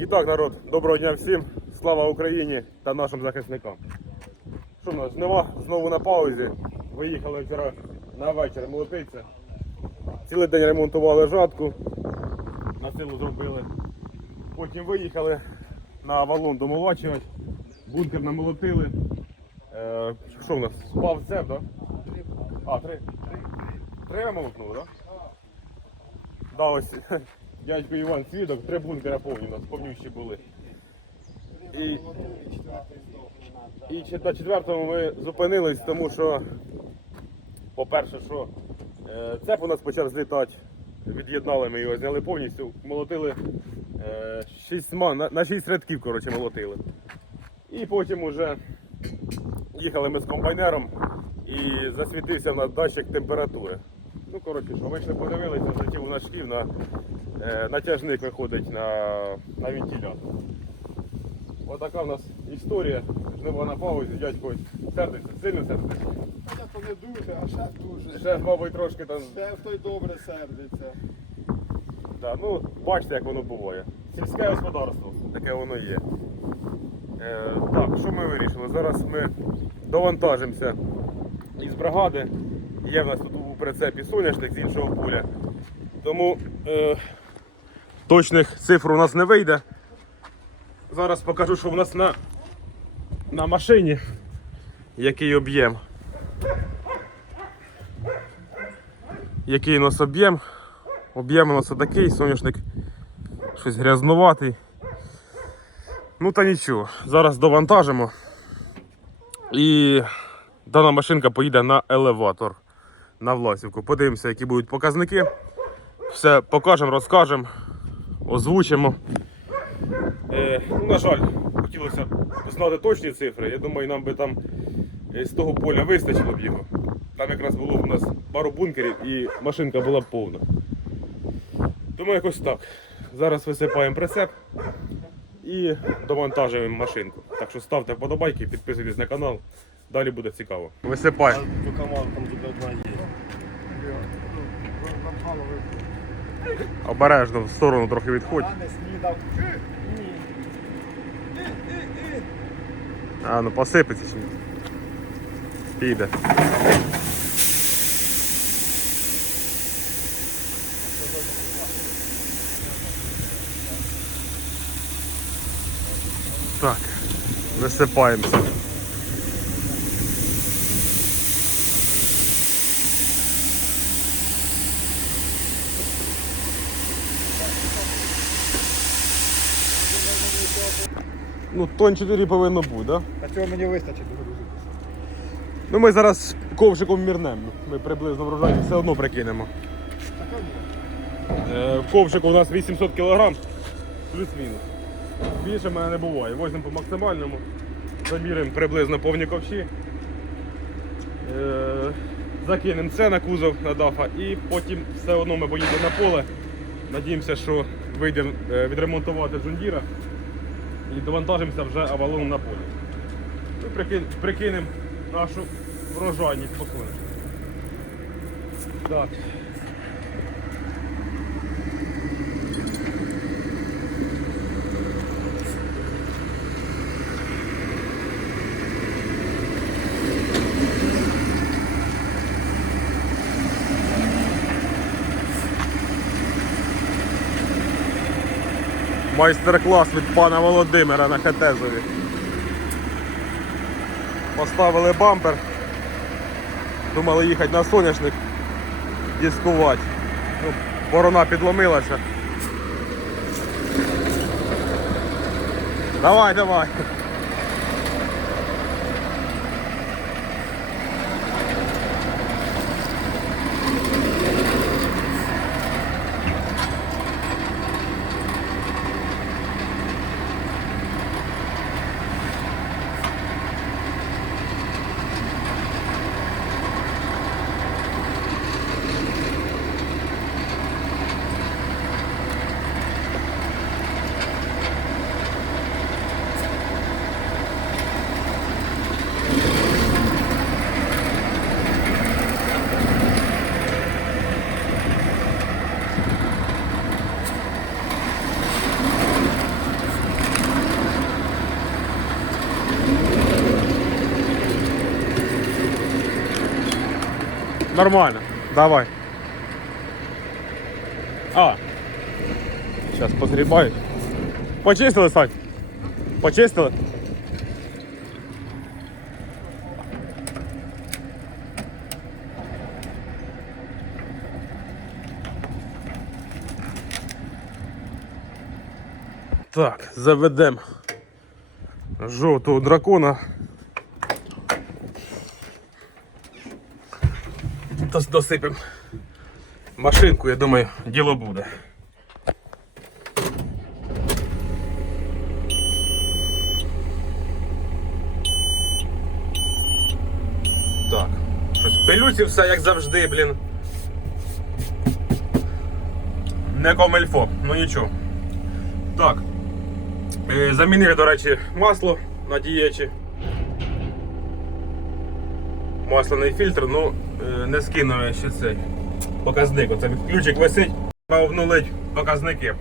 І так, народ, доброго дня всім. Слава Україні та нашим захисникам. Що в нас? Жнива знову на паузі. Виїхали вчора на вечір молотиться. Цілий день ремонтували жатку. На силу зробили. Потім виїхали на валун домолочувати. Бункер намолотили. Е, що в нас? Спав це, так? Да? А, три. Три молотнули, так? Да? Да, ось дядько Іван свідок, три бункера повні у нас, повнющі були. І, і на четвертому ми зупинились, тому що, по-перше, що е, цеп у нас почав злітати, від'єднали ми його, зняли повністю, молотили е, шістьма, на, на шість рядків, коротше, молотили. І потім уже їхали ми з комбайнером і засвітився в нас датчик температури. Ну, коротше, що вийшли, подивилися, злетів у наш шків на натяжник виходить на, на вентилятор. Отака в нас історія. Жнива на паузі, дядько сердиться, сильно сердиться. Я то не дуже, а шеф дуже. Ще, мабуть, трошки там. Шеф той добре сердиться. Да, ну, бачите, як воно буває. Сільське господарство, таке воно є. Е, так, що ми вирішили? Зараз ми довантажимося із бригади. Є в нас тут у прицепі соняшник з іншого поля. Тому е, точних цифр у нас не вийде. Зараз покажу, що в нас на, на машині який об'єм. Який у нас об'єм. Об'єм у нас такий, соняшник щось грязнуватий. Ну та нічого, зараз довантажимо. І дана машинка поїде на елеватор на Власівку. Подивимося, які будуть показники. Все покажемо, розкажемо, озвучимо. Е, ну, на жаль, хотілося б знати точні цифри. Я думаю, нам би там е, з того поля вистачило б його. Там якраз було б у нас пару бункерів і машинка була б повна. Тому якось так. Зараз висипаємо прицеп і довантажуємо машинку. Так що ставте вподобайки, підписуйтесь на канал. Далі буде цікаво. Висипаємо. До команд там буде одна є. Обережно в сторону трохи відходь. Я не снідав. А, ну посипеться чи ні? Піде. Так, висипаємося. Ну, тонн 4 повинно бути, так? Да? А цього мені вистачить грузити. Ну ми зараз ковшиком мірнемо. Ми приблизно врожай все одно прикинемо. Е, ковшик у нас 800 кг, плюс-мінус. Більше в мене не буває. Возьмемо по максимальному, заміряємо приблизно повні ковші. Е, закинемо це на кузов на дафа і потім все одно ми поїдемо на поле. Надіємося, що вийде е, відремонтувати джундіра і довантажимося вже авалоном на полі. Ми прикин, прикинемо нашу врожайність по. Так. Майстер-клас від пана Володимира на Хетезові. Поставили бампер. Думали їхати на соняшник, дискувати. Ну, борона підломилася. Давай, давай. Нормально. Давай. А. Сейчас позгрібають. Почистили, Сань? Почистили? Так, заведемо жовтого дракона. Дос- Досипемо машинку, я думаю, діло буде. Так, щось в пилюці все як завжди, блін. Не комельфо, ну нічого. Так. Е, Замінили, до речі, масло на дієчі. Масляний фільтр, ну не скину ще цей показник. Оце ключик висить, обнулить показники.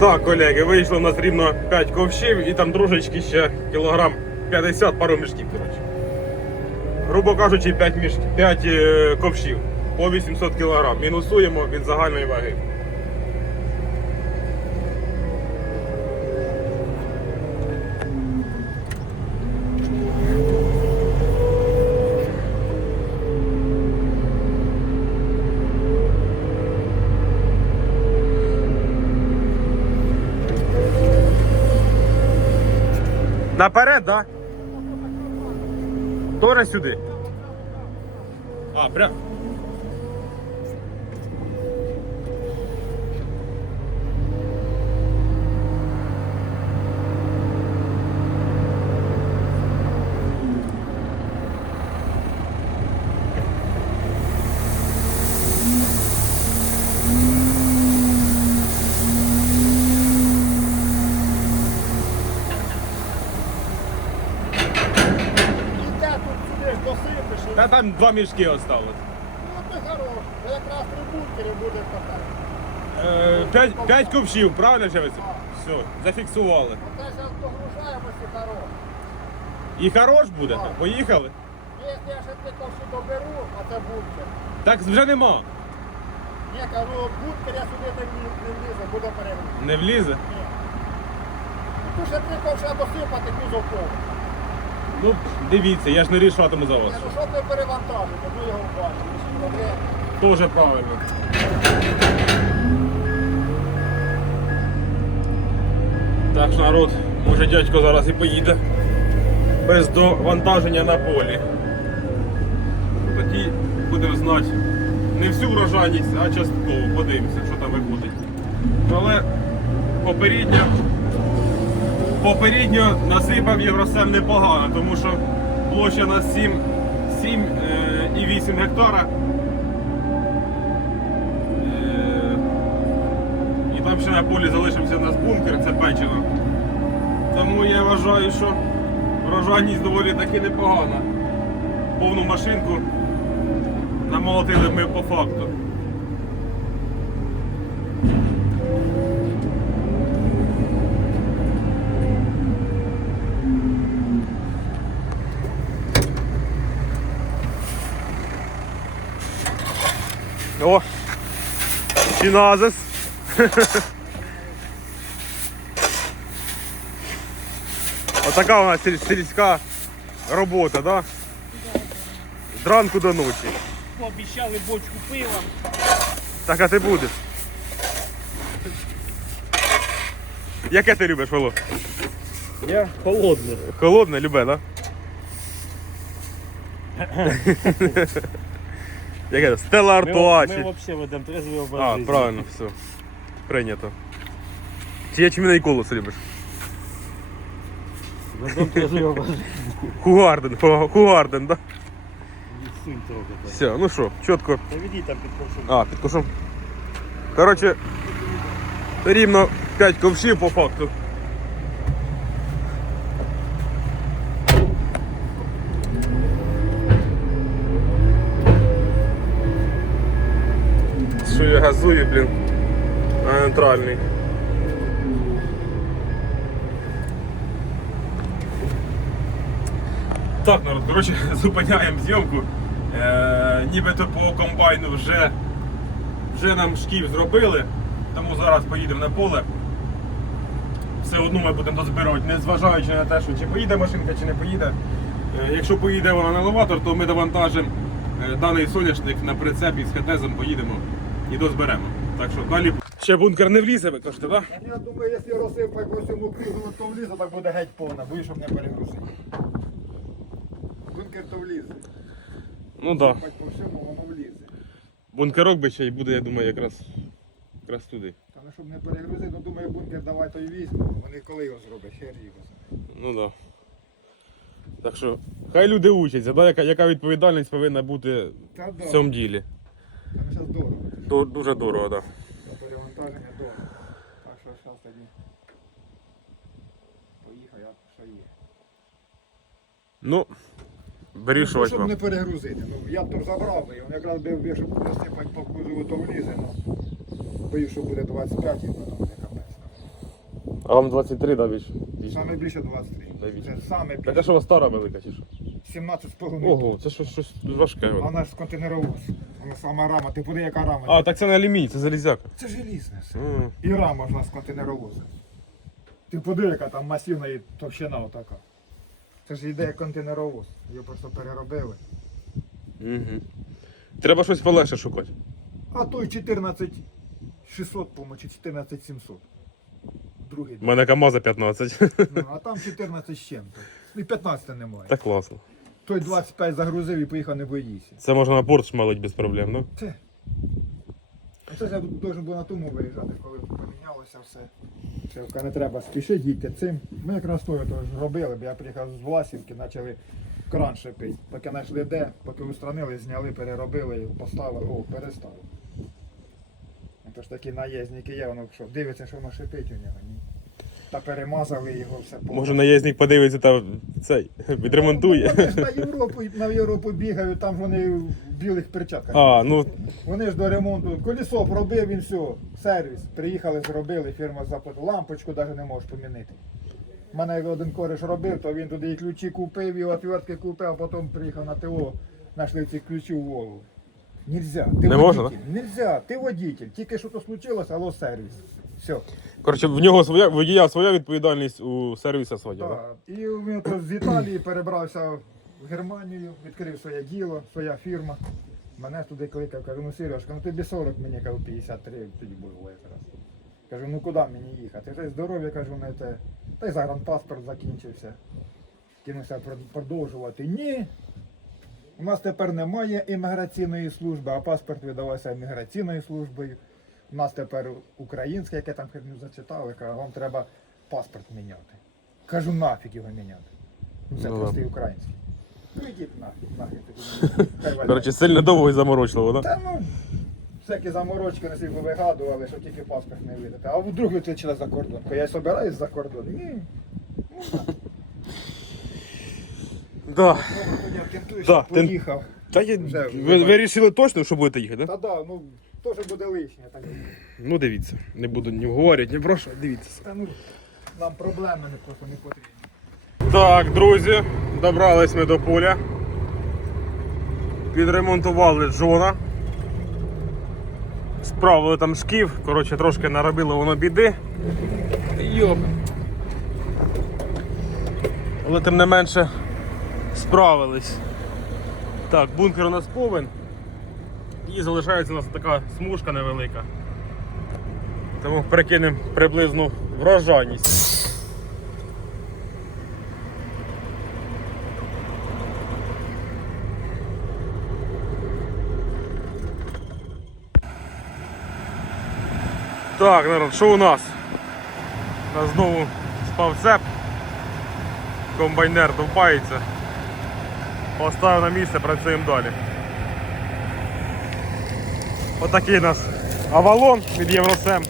Так, колеги, вийшло у нас рівно 5 ковшів і там трошечки ще кілограм 50 пару мішків, коротше. Грубо кажучи, 5, мішків, 5 е, ковшів по 800 кілограм. Мінусуємо від загальної ваги. Тоже сюди. А, прям. Там два мішки осталось. Ну ти хорош. Це якраз три бункери буде. Е, п'ять, п'ять ковшів, правильно же Все, зафіксували. Оце зараз погружаємося хорош. І хорош буде? Поїхали? Якщо я ще три ковші доберу, а це бункер. Так вже нема. Ні, кажу, бункер я сюди не вліз- не влізе, буде перегруз. Не влізе? Ні. Ну, ще три ковша досипати кузовком. Ну, дивіться, я ж не рішатиму за вас. Ну що ти перевантажити, ми його бачимо. Тоже правильно. Так що народ, може дядько зараз і поїде без довантаження на полі. Тоді будемо знати не всю врожайність, а частково. Подивимося, що там виходить. Але попередньо, попередньо насипав Євросем непогано, тому що площа на 7, 7 е, і 8 гектара. Е, І там ще на полі залишився у нас бункер, це печиво. Тому я вважаю, що врожайність доволі таки непогана. Повну машинку намолотили ми по факту. Чиназис. Отака у нас сіль- сільська робота, да? Зранку до ночі. Пообіцяли бочку пива. Так, а ти будеш. Яке ти любиш, Воло? Я холодний. Холодне, любе, да? Яке? Стелла Ми, Артуа. ми чи- взагалі ведемо трезвий образ А, життя. правильно, все. Прийнято. Чи ячмінний колос любиш? Ведемо трезвий образ життя. Хугарден, ху- Хугарден, да? Відсунь трохи. так. Все, ну що, чітко. Відійдь там під ковшом. А, під кошом. Коротше, рівно 5 ковшів по факту. Газую, блін, на нейтральний. Так, народ, коротше, зупиняємо зйомку. Е, нібито по комбайну вже, вже нам шків зробили, тому зараз поїдемо на поле. Все одно ми будемо дозбирувати, незважаючи на те, що чи поїде машинка, чи не поїде. Е, Якщо поїде вона на елеватор, то ми довантажимо е, даний соняшник на прицепі з хетезом поїдемо і дозберемо. Так що далі. Ще бункер не влізе, ви кажете, так? Я думаю, якщо розсипати по всьому кузову, то влізе, так буде геть повна, боюсь, щоб не перегрузити. Бункер то влізе. Ну так. Да. По всьому, воно влізе. Бункерок би ще й буде, я думаю, якраз, якраз туди. Та ну, щоб не перегрузити, ну думаю, бункер давай той візьмемо. Вони коли його зроблять, його знає. Ну так. Да. Так що, хай люди учаться, да? яка, яка відповідальність повинна бути Та да. в цьому ділі. Дуже дорого, так. Да. За перевантаження дорого. Так що зараз тоді. Поїхав, я що є. Ну, вирішувати щоб вам. не перегрузити. Ну, я б то забрав би, його якраз би вбив, щоб розсипати по кузову, то влізе. Ну. Боюсь, що буде 25 і потім буде капець. А вам 23, да, більше? Саме більше 23. Найбільше. Це саме Так а більше. що у вас стара велика чи що? 17 з половиною. Ого, це щось, щось важке. Вона ж з контейнеровоз. Вона сама рама. Ти подивись, яка рама. А, так це не алюміній, це залізяка. Це желізне все. М. І рама ж у нас з контейнеровоза. Ти подиви, яка там масивна і товщина отака. Це ж йде як контейнеровоз. Його просто переробили. Мгм. Треба щось полегше шукати. А той 14 600, по-моєму, чи 14 700. Другий. У мене КАМАЗа 15. Ну, а там 14 з чим-то. І 15 немає. Так класно. Той 25 загрузив і поїхав не боїся. Це можна на порт шмалить без проблем, ну? Це. А це ж я должен був на тому виїжджати, коли помінялося все. Це не треба спішити, їдьте цим. Ми якраз того ж робили, бо я приїхав з Власівки, почали кран шипити. Поки знайшли де, поки устранили, зняли, переробили, поставили, о, перестали. Ну, То ж такі наїзники є, воно що, дивиться, що воно шипить у нього, ні. Та перемазали його все повністю. Може наїзник подивиться та цей відремонтує. Вони ж на Європу, на Європу бігають, там ж вони в білих перчатках. А, ну Вони ж до ремонту. Колесо пробив, він все, сервіс. Приїхали, зробили, фірма заплатила. Лампочку навіть не можеш помінити. У мене один кореш робив, то він туди і ключі купив, і отвертки купив, а потім приїхав на ТО, знайшли ці ключі в голову. Нельзя. Ти Не водитель. можна, Нельзя, ти водитель. Тільки що то случилось, алло сервіс. Все. коротше, в нього своя водія своя відповідальність у сервіса своя. Да? Так. І він то з Італії перебрався в Германію, відкрив своє діло, своя фірма. Мене туди кликав, кажу, ну Сережка, ну тобі 40, мені кажу, 53, тоді було якраз. Кажу, ну куди мені їхати? Вже здоров'я, кажу, не те. Та й загранпаспорт закінчився. Кинувся продовжувати. Ні. У нас тепер немає імміграційної служби, а паспорт видавався імміграційною службою. У нас тепер українське, яке там херню зачитали, каже, вам треба паспорт міняти. Кажу, нафіг його міняти. Ну, Це Ну, простий український. Ну йдіть нафіг, нафіг. тоді. Хай валяє. Коротше, сильно довго і заморочливо, так? Да? Та ну, всякі заморочки на себе вигадували, що тільки паспорт не видати. А вдруг виключили за кордон. Я собираюсь за кордон. Ні. Ну, кентуєш, Да, тен- поїхав. Та Вже ви, ви рішили точно, що будете їхати, так? Да? Та да, ну теж буде лишнє. Так. Ну дивіться, не буду ні говорити, ні про що, дивіться. Та ну, нам проблеми не просто не потрібні. Так, друзі, добрались ми до поля. Підремонтували Джона. Справили там шків, коротше, трошки наробило воно біди. Йоп. Але тим не менше справились. Так, бункер у нас повен. І залишається у нас така смужка невелика. Тому перекинемо приблизну врожайність. Так, народ, що у нас? У нас знову спав цеп. Комбайнер довбається. Поставив на місце, працюємо далі. Отакий у нас авалон від Євросем.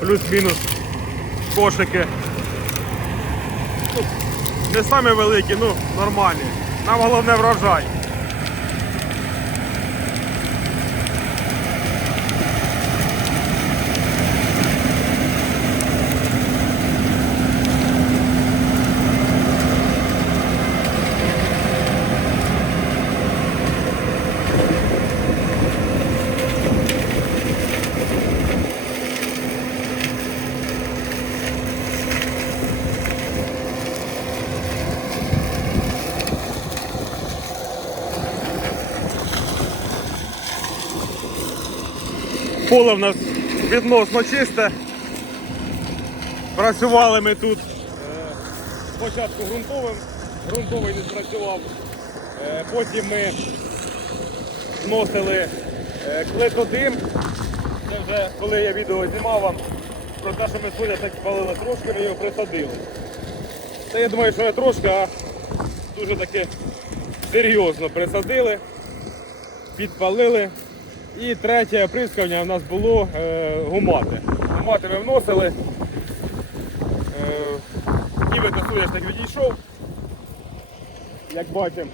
Плюс-мінус кошики. Ну, не самі великі, ну нормальні. Нам головне врожай. Поле в нас відносно чисте. Працювали ми тут е, спочатку ґрунтовим, ґрунтовий не спрацював. Е, потім ми вносили е, клетодим. Це вже коли я відео знімав вам про те, що ми соня так спалили трошки, ми його присадили. Та я думаю, що не трошки, а дуже таки серйозно присадили, підпалили. І третє оприскування в нас було е, гумати. Гумати ми вносили. Е, Ніби та соняшник відійшов. Як бачимо,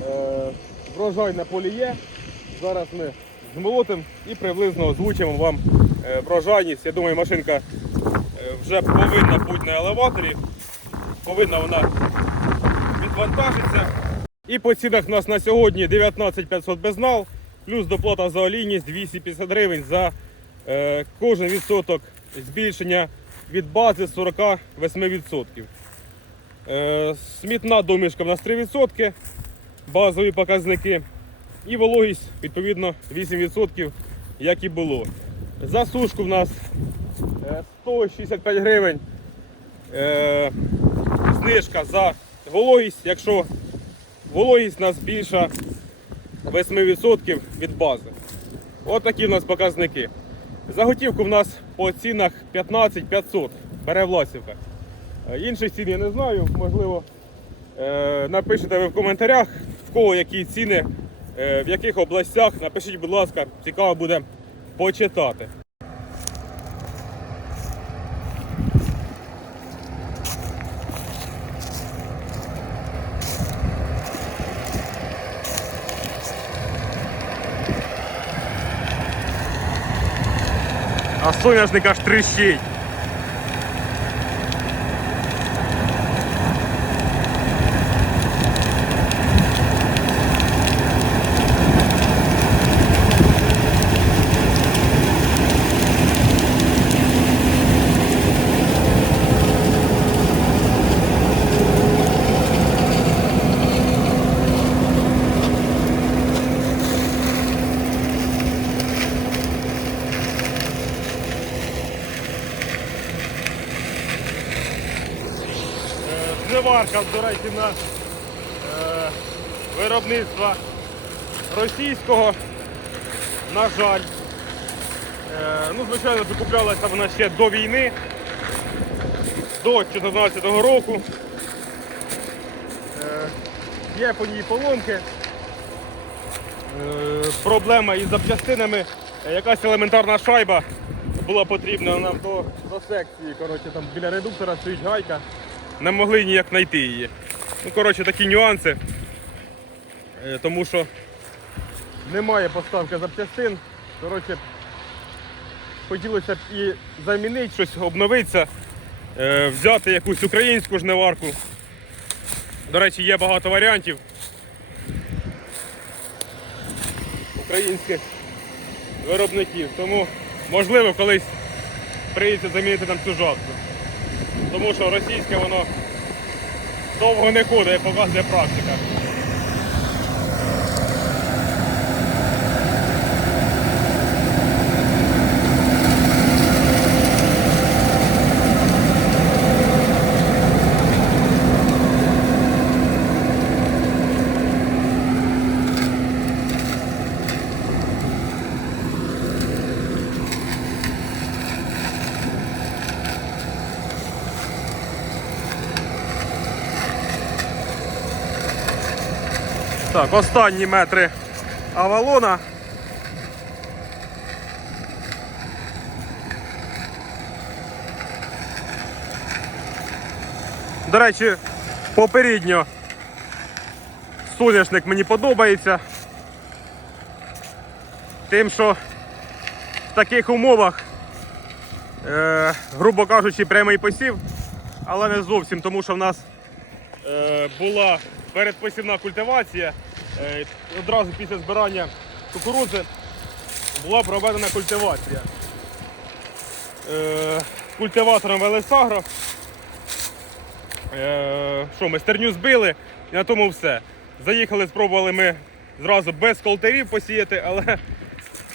е, врожай на полі є. Зараз ми змолотимо і приблизно озвучимо вам е, врожайність. Я думаю, машинка е, вже повинна бути на елеваторі. Повинна вона відвантажитися. І по цінах у нас на сьогодні 19 500 безнал, плюс доплата за олійність 250 гривень за е, кожен відсоток збільшення від бази 48%. Е, смітна домішка в нас 3%, базові показники. І вологість відповідно 8%, як і було. За сушку в нас е, 165 гривень. Е, знижка за вологість, якщо вологість у нас більша 8% від бази. От такі в нас показники. Заготівку в нас по цінах 15 500 бере Власівка. Е, Інших цін я не знаю, можливо, е, напишете ви в коментарях, в кого які ціни, е, в яких областях. Напишіть, будь ласка, цікаво буде почитати. Соняшник аж тріщить. Жеварка, до на е, виробництва російського, на жаль. Е, ну, звичайно, закуплялася вона ще до війни, до 2014 року. Е, є по ній поломки. Е, проблема із запчастинами. Якась елементарна шайба була потрібна нам до, до секції. Коротше, там біля редуктора стоїть гайка. Не могли ніяк знайти її. Ну, коротше, такі нюанси. Е, Тому що немає поставки запчастин. Коротше, хотілося б і замінити щось, обновитися, е, взяти якусь українську жниварку. До речі, є багато варіантів. Українських виробників. Тому можливо колись прийдеться замінити нам цю жатку. Тому що російське воно довго не ходить, показує практика. Останні метри авалона. До речі, попередньо соняшник мені подобається. Тим, що в таких умовах, е, грубо кажучи, прямий посів, але не зовсім, тому що в нас е, була передпосівна культивація. Е, одразу після збирання кукурудзи була проведена культивація. Е, культиватором Велесагро. Е, що, ми стерню збили і на тому все. Заїхали, спробували ми зразу без колтерів посіяти, але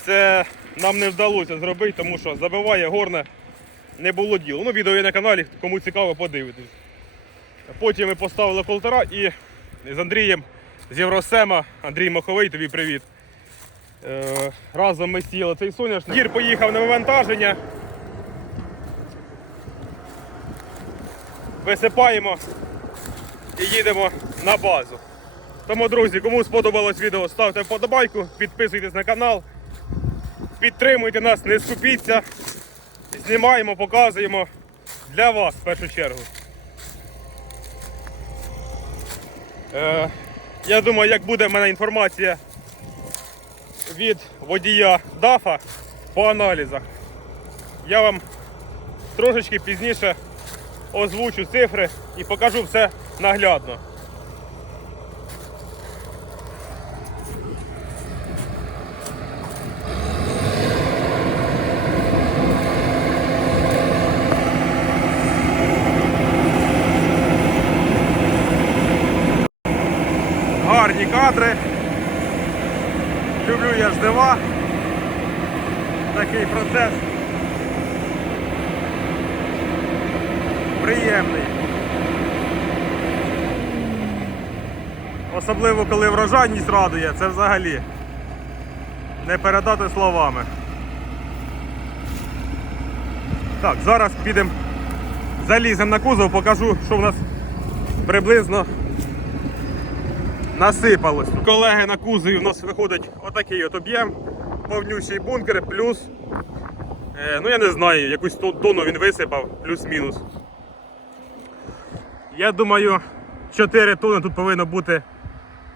це нам не вдалося зробити, тому що забиває горне не було діла. Ну, відео є на каналі, кому цікаво, подивитись. Потім ми поставили колтера і з Андрієм з Євросема, Андрій Маховий, тобі привіт. Е, разом ми сіяли цей соняшник. Гір поїхав на вивантаження. Висипаємо і їдемо на базу. Тому, друзі, кому сподобалось відео, ставте вподобайку, підписуйтесь на канал, підтримуйте нас, не скупіться. Знімаємо, показуємо для вас в першу чергу. Е, я думаю, як буде в мене інформація від водія ДАФа по аналізах, я вам трошечки пізніше озвучу цифри і покажу все наглядно. Кадри. Люблю я ждива. Такий процес. Приємний. Особливо коли врожайність радує, це взагалі не передати словами. Так, зараз підемо, заліземо на кузов, покажу, що в нас приблизно насипалось. Колеги на кузові в нас виходить отакий от об'єм, повнющий бункер, плюс, е, ну я не знаю, якусь тон- тонну він висипав, плюс-мінус. Я думаю, 4 тонни тут повинно бути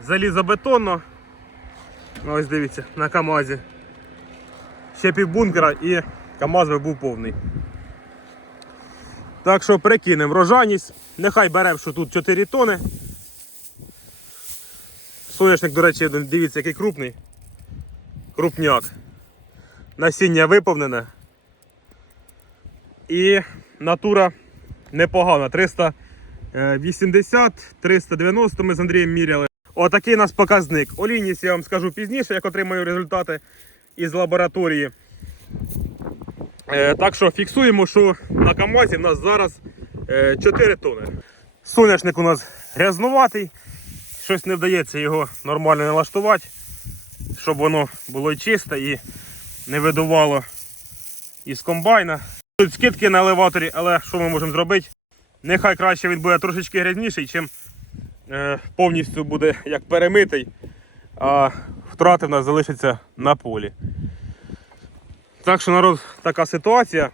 залізобетонно. Ось дивіться, на КАМАЗі. Ще пів бункера і КАМАЗ би був повний. Так що прикинемо врожайність. Нехай беремо, що тут 4 тони. Соняшник, до речі, дивіться, який крупний. Крупняк. Насіння виповнене. І натура непогана. 380, 390 ми з Андрієм міряли. Отакий у нас показник. Олійність я вам скажу пізніше, як отримаю результати із лабораторії. Е, так що фіксуємо, що на КАМАЗі в нас зараз е, 4 тони. Соняшник у нас грязнуватий. Щось не вдається його нормально налаштувати, щоб воно було чисте і не видувало із комбайна. Тут скидки на елеваторі, але що ми можемо зробити? Нехай краще він буде трошечки грязніший, чим е, повністю буде як перемитий, а втрати в нас залишаться на полі. Так що, народ, така ситуація.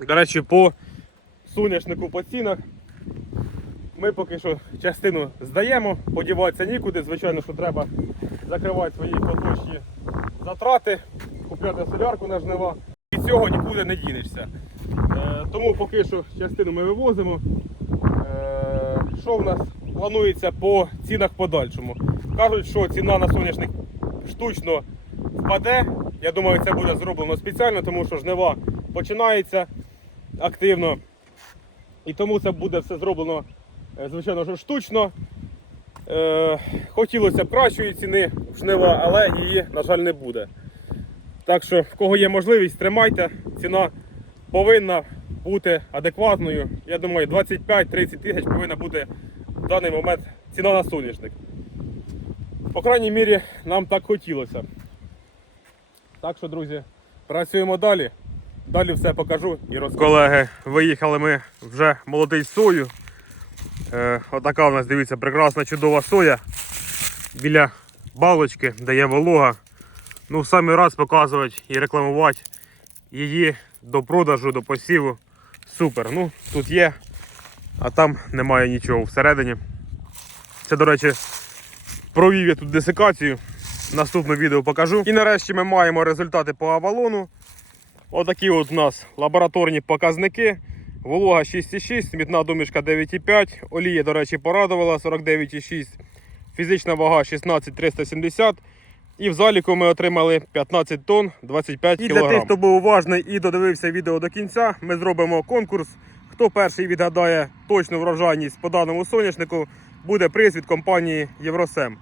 До речі, по соняшнику по цінах ми поки що частину здаємо, подіватися нікуди. Звичайно, що треба закривати свої поточні затрати, купляти солярку на жнива. Від цього нікуди не дінешся. Е, тому поки що частину ми вивозимо. Е, що в нас планується по цінах подальшому? Кажуть, що ціна на соняшник штучно впаде. Я думаю, це буде зроблено спеціально, тому що жнива починається активно. І тому це буде все зроблено, звичайно, що штучно. Е, хотілося б кращої ціни жнива, але її, на жаль, не буде. Так що, в кого є можливість, тримайте. Ціна повинна бути адекватною. Я думаю, 25-30 тисяч повинна бути в даний момент ціна на соняшник. По крайній мірі, нам так хотілося. Так що, друзі, працюємо далі. Далі все покажу і розкажу. Колеги, виїхали ми вже молотить сою. Е, отака у нас, дивіться, прекрасна чудова соя. Біля балочки, де є волога. Ну, в самий раз показувати і рекламувати її до продажу, до посіву. Супер. Ну, тут є, а там немає нічого всередині. Це, до речі, провів я тут десикацію. Наступне відео покажу. І нарешті ми маємо результати по авалону. Отакі от у нас лабораторні показники. Волога 6,6, смітна домішка 9,5, олія, до речі, порадувала 49,6, фізична вага 16,370. І в заліку ми отримали 15 тонн 25 кг. І для тих, хто був уважний і додивився відео до кінця, ми зробимо конкурс. Хто перший відгадає точну врожайність по даному соняшнику, буде приз від компанії Євросем.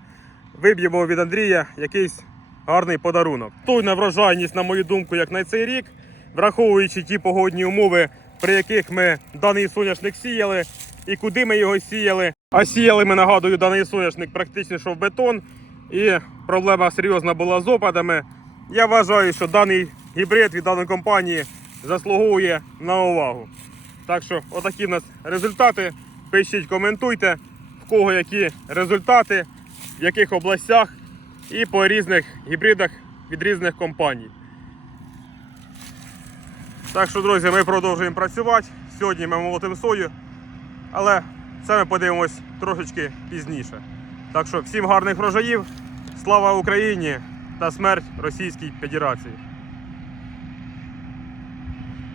Виб'ємо від Андрія якийсь гарний подарунок. Тойна врожайність, на мою думку, як на цей рік, враховуючи ті погодні умови, при яких ми даний соняшник сіяли і куди ми його сіяли. А сіяли ми, нагадую, даний соняшник практично що в бетон, і проблема серйозна була з опадами. Я вважаю, що даний гібрид від даної компанії заслуговує на увагу. Так що, отакі в нас результати. Пишіть, коментуйте, в кого які результати, в яких областях і по різних гібридах від різних компаній. Так що, друзі, ми продовжуємо працювати. Сьогодні ми молотимо сою, але це ми подивимось трошечки пізніше. Так що всім гарних врожаїв, слава Україні та смерть Російській Федерації.